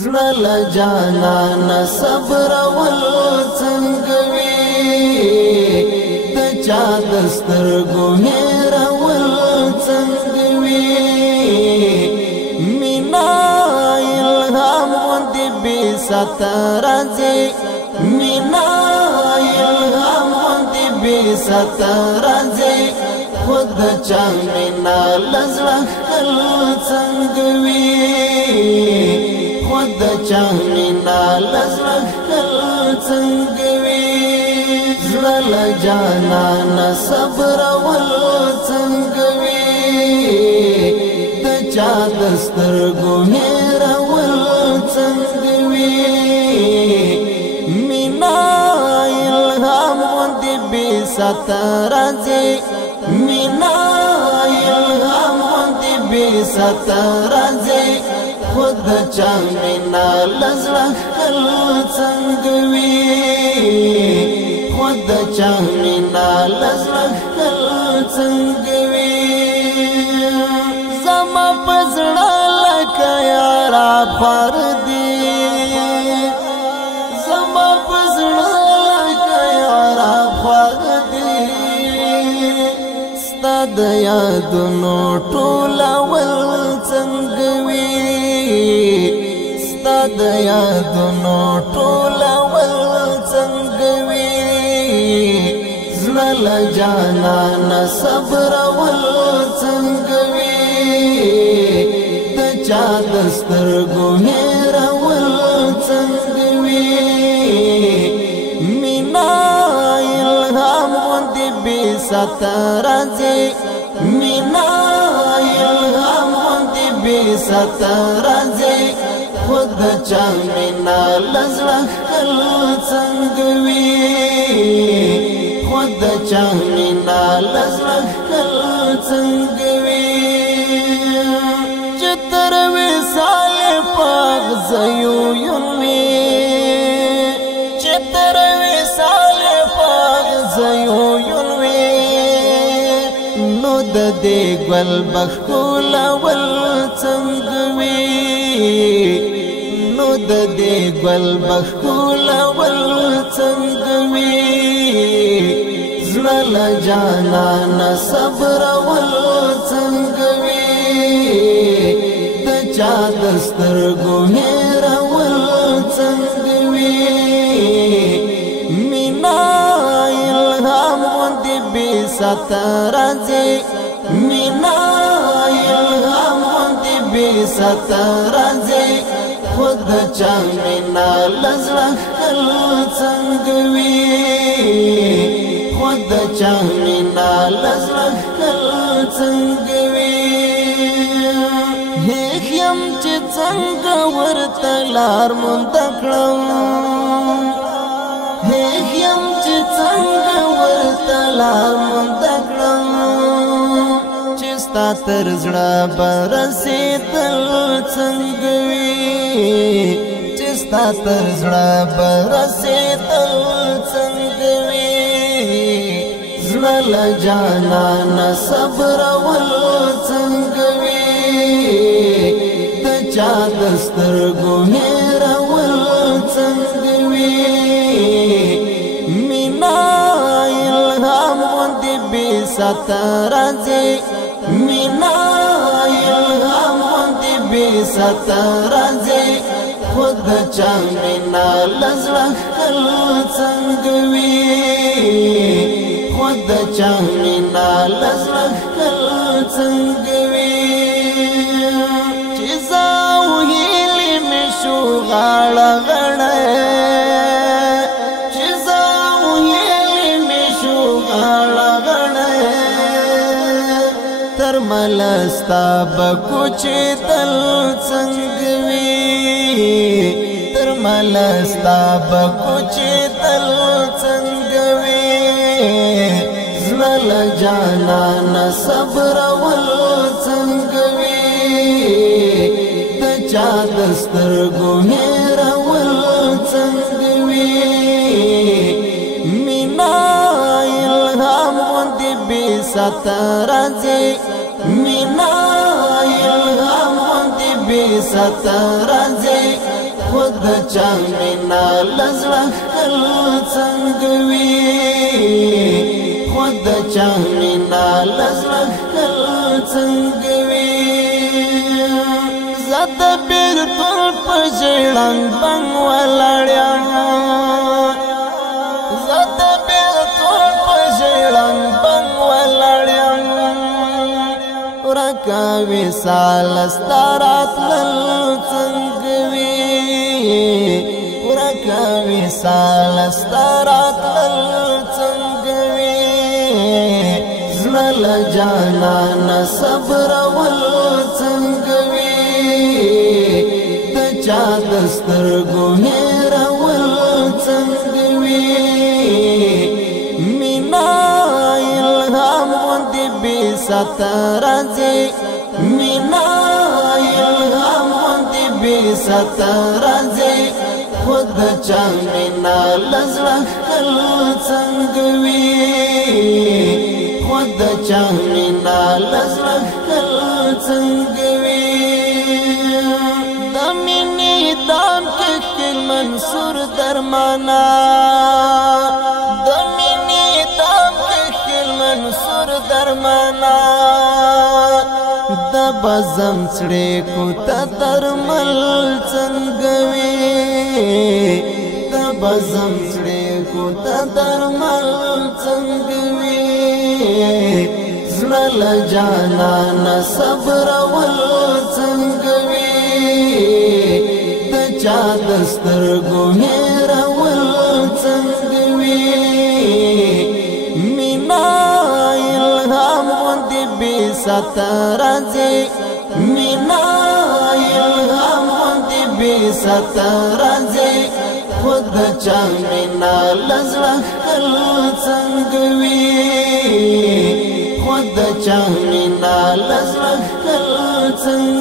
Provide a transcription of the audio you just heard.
زړه له جانانه صبر ول څنګه وي د چا د سترګو هېرول څنګه وي مینا الهام غوندې بې ساته راځي مینا الهام غوندې بې ساته راځي خود د چا مینا له زړه ښکل څنګه وي خود د چا مینا له زړه ښکل څنګه وي زړه له جانانه صبرول څنګه وي د چا د سترګو هېرول څنګه وي مینا الهام غوندې بې ساته راځي مینا الهام غوندې بې ساته راځي خود د چا مینا له زړه ښکل څنګه وي خود د چا مینا له زړه ښکل څنګه وي زما په زړه لکه یاره خوار دي زما په زړه لکه یاره خوار دي ستا د یادونو ټولول څنګه وي ستا د یادونو ټولول څنګه وي زړه له جانانه صبرول څنګه وي د چا د سترګو هېرول څنګه وي مینا الهام غوندې بې ساته راځي مینا الهام غوندې بې ساته راځي خود د چا مینا له زړه ښکل څنګه وي خود د چا مینا له زړه ښکل څنګه وي چې تر وصال په اغزیو یون وي چې تر وصال په اغزیو یون وي نو د دې ګل بښکلول څنګه وي نو د دې ګل بښکلول څنګه وي زړه له جانانه صبرول څنګه وي د چا د سترګو هېرول څنګه وي مینا الهام غوندې بې ساته راځي مینا الهام غوندې بې ساته راځي خود د چا مینا له زړه ښکل څنګه وي خود د چا مینا له زړه ښکل څنګه وي هېښ یم چې څنګه ورته لار مونده کړم هېښ یم چې څنګه ورته لار مونده کړم چې ستا تر زړه به رسېدل څنګه وي چې ستا تر زړه به رسېدل څنګه وي زړه له جانانه صبرول څنګه وي د چا د سترګو هېرول څنګه وي مینا الهام غوندې بې ساته راځي مینا الهام غوندې بې ساته راځي خود د چا مینا له زړه ښکل څنګه وي خود د چا مینا له زړه ښکل څنګه وي چې زه او هیلې مې شو غاړه غړی چې زه او هیلې مې شو غاړه غړی تر مله ستا به کوچېدل څنګه وي تر مله ستا به کوچېدل څنګه وي زړه له جانانه صبرول څنګه وي د چا د سترګو هېرول څنګه وي مینا الهام غوندې بې ساته راځي مینا الهام غوندې بې ساته راځي خود چا مینا لزړه خل څنګه وي خود چا مینا لزړه خل څنګه وي زاد بیلتون په ژړنګ بنګ ولاړم زاد بیلتون په ژړنګ بنګ ولاړم ورکا وصال ستارات لل څنګه وي ورکا وصال ستارات لل څنګه وي زړه جانان صبر ول څنګه وي د چا دسترګو هېر ول څنګه وي مینا الهام غوندې بې سترځې مینا الهام غوندې بې سترځې خود چا مینا لزړه خل څنګه وي خود چا مینا لزړه خل څنګه وي د مینې دام کې منصور درمانا د مینې دام کې منصور درمانا د بزم سړې کو ته درمل څنګه وي د بزم سړې کو ته درمل څنګه وي زړه جانان صبر ول څنګه وي د چا دسترګو هېر ول څنګه وي مینا الهام غوندې بې سترځې مینا الهام غوندې بې سترځې خود چا مینا لزړه خل څنګه وي خود چا مینا لزړه خل څنګه